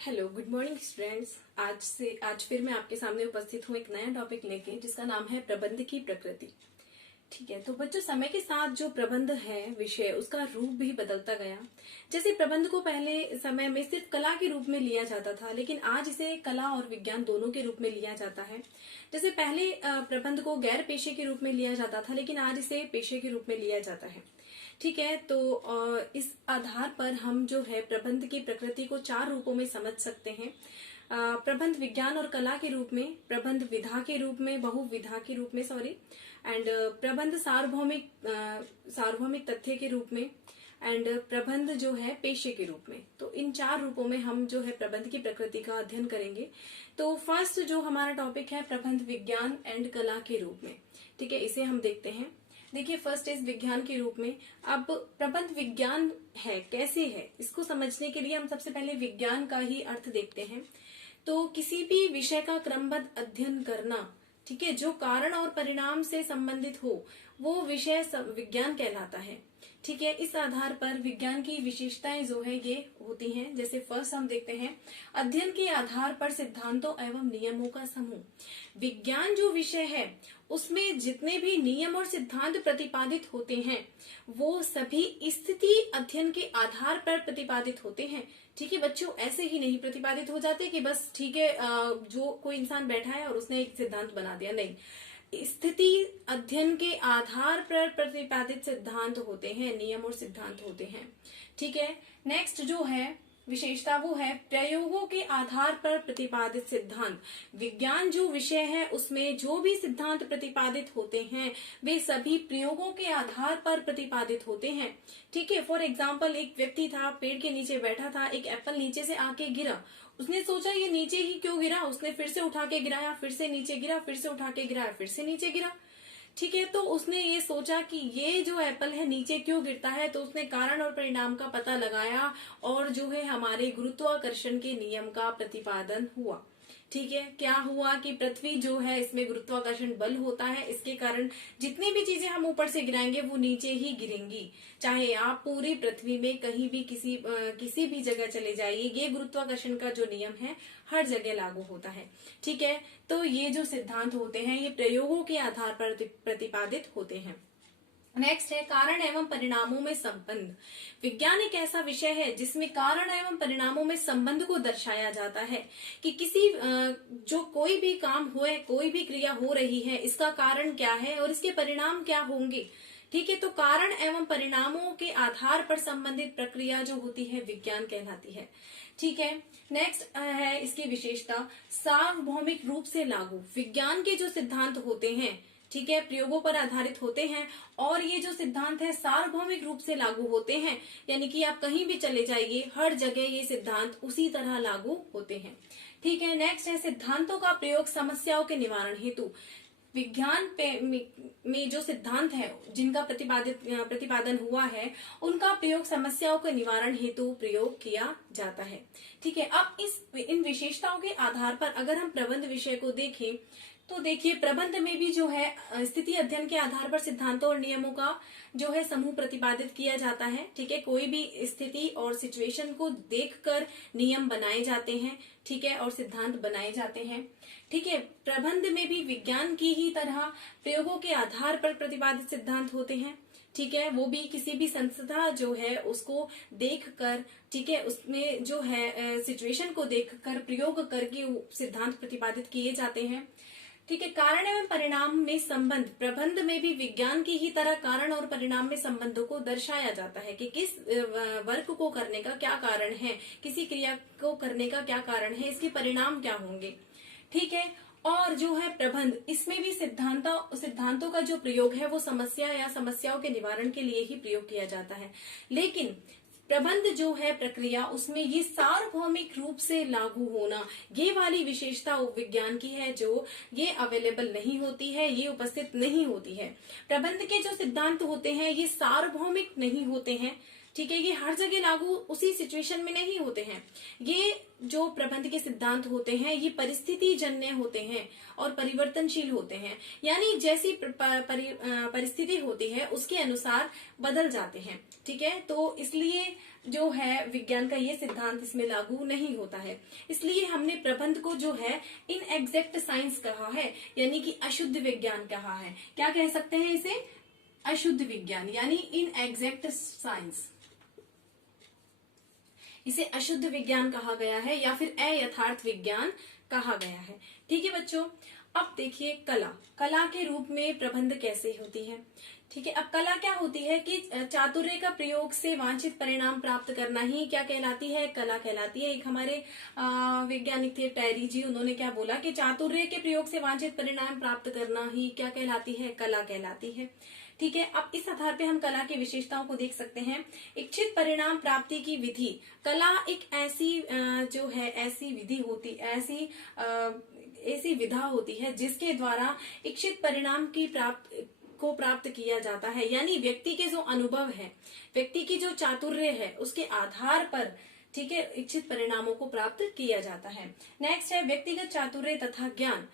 Hello good morning students. आज फिर मैं आपके सामने उपस्थित हूँ एक नया टॉपिक लेके जिसका नाम है प्रबंध की प्रकृति। ठीक है, तो बच्चों समय के साथ जो प्रबंध है विषय उसका रूप भी बदलता गया। जैसे प्रबंध को पहले समय में सिर्फ कला के रूप में लिया जाता था, लेकिन आज इसे कला और विज्ञान दोनों के रूप में लिया जाता है। जैसे पहले प्रबंध को गैर पेशे के रूप में लिया जाता था, लेकिन आज इसे पेशे के रूप में लिया जाता है। ठीक है, तो इस आधार पर हम जो है प्रबंध की प्रकृति को 4 रूपों में समझ सकते हैं। प्रबंध विज्ञान और कला के रूप में, प्रबंध विधा के रूप में, बहुविधा के रूप में एंड प्रबंध सार्वभौमिक तथ्य के रूप में, एंड प्रबंध जो है पेशे के रूप में। तो इन 4 रूपों में हम जो है प्रबंध की प्रकृति का अध्ययन करेंगे। तो फर्स्ट जो हमारा टॉपिक है प्रबंध विज्ञान एंड कला के रूप में। ठीक है, इसे हम देखते हैं। देखिए, फर्स्ट इज विज्ञान के रूप में। अब प्रबंध विज्ञान है, कैसे है, इसको समझने के लिए हम सबसे पहले विज्ञान का ही अर्थ देखते हैं। तो किसी भी विषय का क्रमबद्ध अध्ययन करना, ठीक है, जो कारण और परिणाम से संबंधित हो, वो विषय विज्ञान कहलाता है। ठीक है, इस आधार पर विज्ञान की विशेषताएं जो है ये होती हैं। जैसे फर्स्ट हम देखते हैं अध्ययन के आधार पर सिद्धांतों एवं नियमों का समूह। विज्ञान जो विषय है उसमें जितने भी नियम और सिद्धांत प्रतिपादित होते हैं वो सभी स्थिति अध्ययन के आधार पर प्रतिपादित होते हैं। ठीक है बच्चों, ऐसे ही नहीं प्रतिपादित हो जाते कि बस ठीक है जो कोई इंसान बैठा है और उसने एक सिद्धांत बना दिया, नहीं। स्थिति अध्ययन के आधार पर प्रतिपादित सिद्धांत होते हैं, नियम और सिद्धांत होते हैं। ठीक है, नेक्स्ट जो है विशेषता वो है प्रयोगों के आधार पर प्रतिपादित सिद्धांत। विज्ञान जो विषय है उसमें जो भी सिद्धांत प्रतिपादित होते हैं वे सभी प्रयोगों के आधार पर प्रतिपादित होते हैं। ठीक है, फॉर एग्जाम्पल एक व्यक्ति था, पेड़ के नीचे बैठा था, एक एप्पल नीचे से आके गिरा, उसने सोचा ये नीचे ही क्यों गिरा, उसने फिर से उठा के गिराया, फिर से नीचे गिरा, फिर से उठा के गिराया, फिर से नीचे गिरा। ठीक है, तो उसने ये सोचा कि ये जो एप्पल है नीचे क्यों गिरता है, तो उसने कारण और परिणाम का पता लगाया और जो है हमारे गुरुत्वाकर्षण के नियम का प्रतिपादन हुआ। ठीक है, क्या हुआ कि पृथ्वी जो है इसमें गुरुत्वाकर्षण बल होता है, इसके कारण जितनी भी चीजें हम ऊपर से गिराएंगे वो नीचे ही गिरेंगी। चाहे आप पूरी पृथ्वी में कहीं भी किसी भी जगह चले जाइए, ये गुरुत्वाकर्षण का जो नियम है हर जगह लागू होता है। ठीक है, तो ये जो सिद्धांत होते हैं ये प्रयोगों के आधार पर प्रतिपादित होते हैं। नेक्स्ट है कारण एवं परिणामों में संबंध। विज्ञान एक ऐसा विषय है जिसमें कारण एवं परिणामों में संबंध को दर्शाया जाता है कि किसी जो कोई भी काम हुए, कोई भी क्रिया हो रही है, इसका कारण क्या है और इसके परिणाम क्या होंगे। ठीक है, तो कारण एवं परिणामों के आधार पर संबंधित प्रक्रिया जो होती है विज्ञान कहलाती है। ठीक है, नेक्स्ट है इसकी विशेषता सार्वभौमिक रूप से लागू। विज्ञान के जो सिद्धांत होते हैं, ठीक है, प्रयोगों पर आधारित होते हैं और ये जो सिद्धांत है सार्वभौमिक रूप से लागू होते हैं, यानी कि आप कहीं भी चले जाइए हर जगह ये सिद्धांत उसी तरह लागू होते हैं। ठीक है, नेक्स्ट है सिद्धांतों का प्रयोग समस्याओं के निवारण हेतु। विज्ञान में जो सिद्धांत है जिनका प्रतिपादन हुआ है उनका प्रयोग समस्याओं के निवारण हेतु प्रयोग किया जाता है। ठीक है, अब इन विशेषताओं के आधार पर अगर हम प्रबंध विषय को देखें तो देखिए प्रबंध में भी जो है स्थिति अध्ययन के आधार पर सिद्धांतों और नियमों का जो है समूह प्रतिपादित किया जाता है। ठीक है, कोई भी स्थिति और सिचुएशन को देखकर नियम बनाए जाते हैं, ठीक है, और सिद्धांत बनाए जाते हैं। ठीक है, प्रबंध में भी विज्ञान की ही तरह प्रयोगों के आधार पर प्रतिपादित सिद्धांत होते हैं। ठीक है, वो भी किसी भी संस्था जो है उसको देखकर, ठीक है, उसमें जो है सिचुएशन को देखकर प्रयोग करके सिद्धांत प्रतिपादित किए जाते हैं। ठीक है, कारण एवं परिणाम में संबंध। प्रबंध में भी विज्ञान की ही तरह कारण और परिणाम में संबंधों को दर्शाया जाता है कि किस वर्क को करने का क्या कारण है, किसी क्रिया को करने का क्या कारण है, इसके परिणाम क्या होंगे। ठीक है, और जो है प्रबंध, इसमें भी सिद्धांतों का जो प्रयोग है वो समस्या या समस्याओं के निवारण के लिए ही प्रयोग किया जाता है। लेकिन प्रबंध जो है प्रक्रिया उसमें ये सार्वभौमिक रूप से लागू होना, ये वाली विशेषता विज्ञान की है जो ये अवेलेबल नहीं होती है, ये उपस्थित नहीं होती है। प्रबंध के जो सिद्धांत होते हैं ये सार्वभौमिक नहीं होते हैं। ठीक है, ये हर जगह लागू उसी सिचुएशन में नहीं होते हैं। ये जो प्रबंध के सिद्धांत होते हैं ये परिस्थिति जन्य होते हैं और परिवर्तनशील होते हैं, यानी जैसी परिस्थिति होती है उसके अनुसार बदल जाते हैं। ठीक है, तो इसलिए जो है विज्ञान का ये सिद्धांत इसमें लागू नहीं होता है। इसलिए हमने प्रबंध को जो है इनएग्जैक्ट साइंस कहा है, यानी कि अशुद्ध विज्ञान कहा है। क्या कह सकते हैं इसे? अशुद्ध विज्ञान, यानी इनएग्जैक्ट साइंस। इसे अशुद्ध विज्ञान कहा गया है या फिर अयथार्थ विज्ञान कहा गया है। ठीक है बच्चों, अब देखिए कला के रूप में प्रबंध कैसे होती है। ठीक है, अब कला क्या होती है कि चातुर्य का प्रयोग से वांछित परिणाम प्राप्त करना ही क्या कहलाती है? कला कहलाती है। एक हमारे वैज्ञानिक थे टेरी जी, उन्होंने क्या बोला कि चातुर्य के प्रयोग से वांछित परिणाम प्राप्त करना ही क्या कहलाती है? कला कहलाती है। ठीक है, अब इस आधार पे हम कला की विशेषताओं को देख सकते हैं। इच्छित परिणाम प्राप्ति की विधि। कला एक ऐसी जो है ऐसी विधि होती, ऐसी विधा होती है जिसके द्वारा इच्छित परिणाम की प्राप्त किया जाता है, यानी व्यक्ति के जो अनुभव है, व्यक्ति की जो चातुर्य है, उसके आधार पर ठीक है इच्छित परिणामों को प्राप्त किया जाता है। नेक्स्ट है व्यक्तिगत चातुर्य तथा ज्ञान।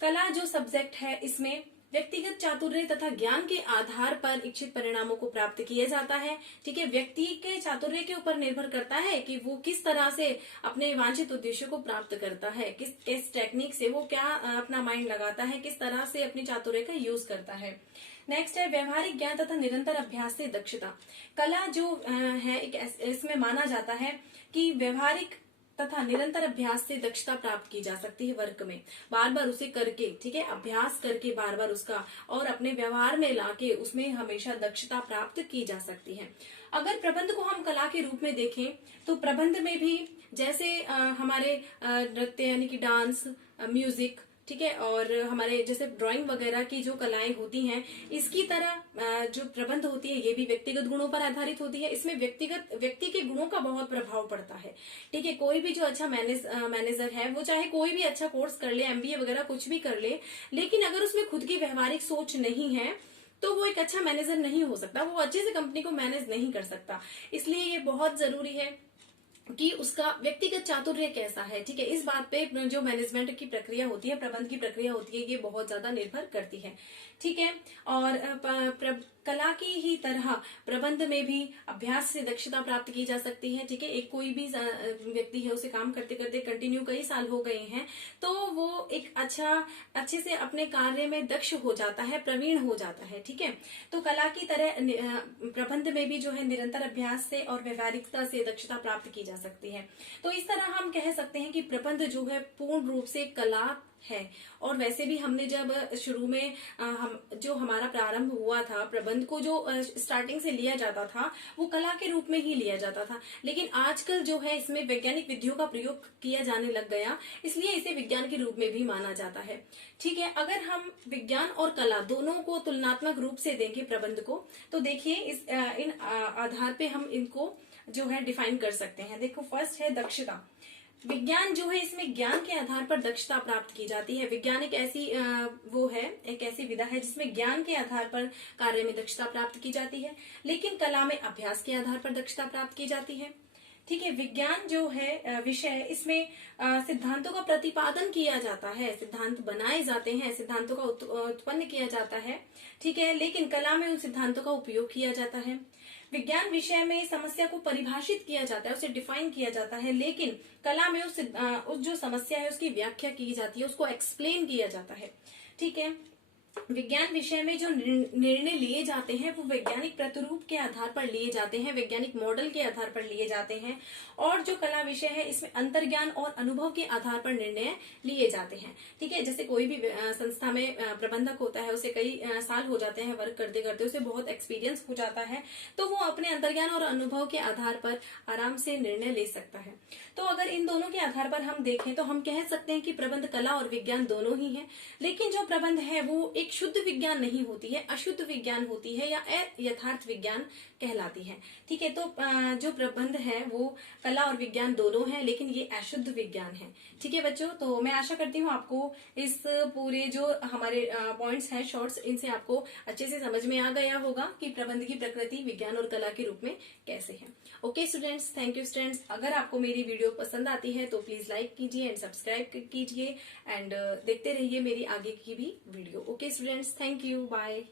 कला जो सब्जेक्ट है इसमें व्यक्तिगत चातुर्य तथा ज्ञान के आधार पर इच्छित परिणामों को प्राप्त किया जाता है। ठीक है, व्यक्ति के चातुर्य के ऊपर निर्भर करता है कि वो किस तरह से अपने वांछित उद्देश्य को प्राप्त करता है, किस टेक्निक से वो क्या अपना माइंड लगाता है, किस तरह से अपनी चातुर्य का यूज करता है। नेक्स्ट है व्यवहारिक ज्ञान तथा निरंतर अभ्यास से दक्षता। कला जो है इसमें माना जाता है कि व्यवहारिक तथा निरंतर अभ्यास से दक्षता प्राप्त की जा सकती है वर्क में, बार बार उसे करके, ठीक है, अभ्यास करके बार बार उसका और अपने व्यवहार में लाके उसमें हमेशा दक्षता प्राप्त की जा सकती है। अगर प्रबंध को हम कला के रूप में देखें तो प्रबंध में भी जैसे हमारे नृत्य यानी कि डांस, म्यूजिक, ठीक है, और हमारे जैसे ड्राइंग वगैरह की जो कलाएं होती हैं, इसकी तरह जो प्रबंध होती है ये भी व्यक्तिगत गुणों पर आधारित होती है। इसमें व्यक्ति के गुणों का बहुत प्रभाव पड़ता है। ठीक है, कोई भी जो अच्छा मैनेजर है वो चाहे कोई भी अच्छा कोर्स कर ले, एमबीए वगैरह कुछ भी कर ले, लेकिन अगर उसमें खुद की व्यवहारिक सोच नहीं है तो वो एक अच्छा मैनेजर नहीं हो सकता, वो अच्छे से कंपनी को मैनेज नहीं कर सकता। इसलिए ये बहुत जरूरी है कि उसका व्यक्तिगत चातुर्य कैसा है। ठीक है, इस बात पे जो मैनेजमेंट की प्रक्रिया होती है, प्रबंध की प्रक्रिया होती है, ये बहुत ज्यादा निर्भर करती है। ठीक है, और कला की ही तरह प्रबंध में भी अभ्यास से दक्षता प्राप्त की जा सकती है। ठीक है, एक कोई भी व्यक्ति है उसे काम करते करते कंटिन्यू कई साल हो गए हैं तो वो एक अच्छे से अपने कार्य में दक्ष हो जाता है, प्रवीण हो जाता है। ठीक है, तो कला की तरह प्रबंध में भी जो है निरंतर अभ्यास से और व्यवहारिकता से दक्षता प्राप्त की जा सकती है। तो इस तरह हम कह सकते हैं कि प्रबंध जो है पूर्ण रूप से कला है। और वैसे भी हमने जब शुरू में जो हमारा प्रारंभ हुआ था, प्रबंध को जो स्टार्टिंग से लिया जाता था वो कला के रूप में ही लिया जाता था, लेकिन आजकल जो है इसमें वैज्ञानिक विधियों का प्रयोग किया जाने लग गया, इसलिए इसे विज्ञान के रूप में भी माना जाता है। ठीक है, अगर हम विज्ञान और कला दोनों को तुलनात्मक रूप से देखें प्रबंध को, तो देखिए इन आधार पे हम इनको जो है डिफाइन कर सकते हैं। देखो, फर्स्ट है दक्षता। विज्ञान जो है इसमें ज्ञान के आधार पर दक्षता प्राप्त की जाती है। विज्ञान एक ऐसी विधा है जिसमें ज्ञान के आधार पर कार्य में दक्षता प्राप्त की जाती है, लेकिन कला में अभ्यास के आधार पर दक्षता प्राप्त की जाती है। ठीक है, विज्ञान जो है विषय, इसमें सिद्धांतों का प्रतिपादन किया जाता है, सिद्धांत बनाए जाते हैं, सिद्धांतों का उत्पन्न किया जाता है। ठीक है, लेकिन कला में उन सिद्धांतों का उपयोग किया जाता है। विज्ञान विषय में समस्या को परिभाषित किया जाता है, उसे डिफाइन किया जाता है, लेकिन कला में उस जो समस्या है उसकी व्याख्या की जाती है, उसको एक्सप्लेन किया जाता है। ठीक है, विज्ञान विषय में जो निर्णय लिए जाते हैं वो वैज्ञानिक प्रतिरूप के आधार पर लिए जाते हैं, वैज्ञानिक मॉडल के आधार पर लिए जाते हैं। और जो कला विषय है इसमें अंतर्ज्ञान और अनुभव के आधार पर निर्णय लिए जाते हैं। ठीक है, जैसे कोई भी संस्था में प्रबंधक होता है, उसे कई साल हो जाते हैं वर्क करते करते, उसे बहुत एक्सपीरियंस हो जाता है, तो वो अपने अंतर्ज्ञान और अनुभव के आधार पर आराम से निर्णय ले सकता है। तो अगर इन दोनों के आधार पर हम देखें तो हम कह सकते हैं कि प्रबंध कला और विज्ञान दोनों ही है, लेकिन जो प्रबंध है वो एक शुद्ध विज्ञान नहीं होती है, अशुद्ध विज्ञान होती है या यथार्थ विज्ञान कहलाती है। ठीक है, तो जो प्रबंध है वो कला और विज्ञान दोनों है, लेकिन ये अशुद्ध विज्ञान है। ठीक है बच्चों, तो मैं आशा करती हूँ आपको इस पूरे जो हमारे पॉइंट्स हैं शॉर्ट्स, इनसे आपको अच्छे से समझ में आ गया होगा कि प्रबंध की प्रकृति विज्ञान और कला के रूप में कैसे है। Okay students, thank you students. अगर आपको मेरी वीडियो पसंद आती है तो प्लीज लाइक कीजिए एंड सब्सक्राइब कीजिए एंड देखते रहिए मेरी आगे की भी video. Okay students, thank you, bye.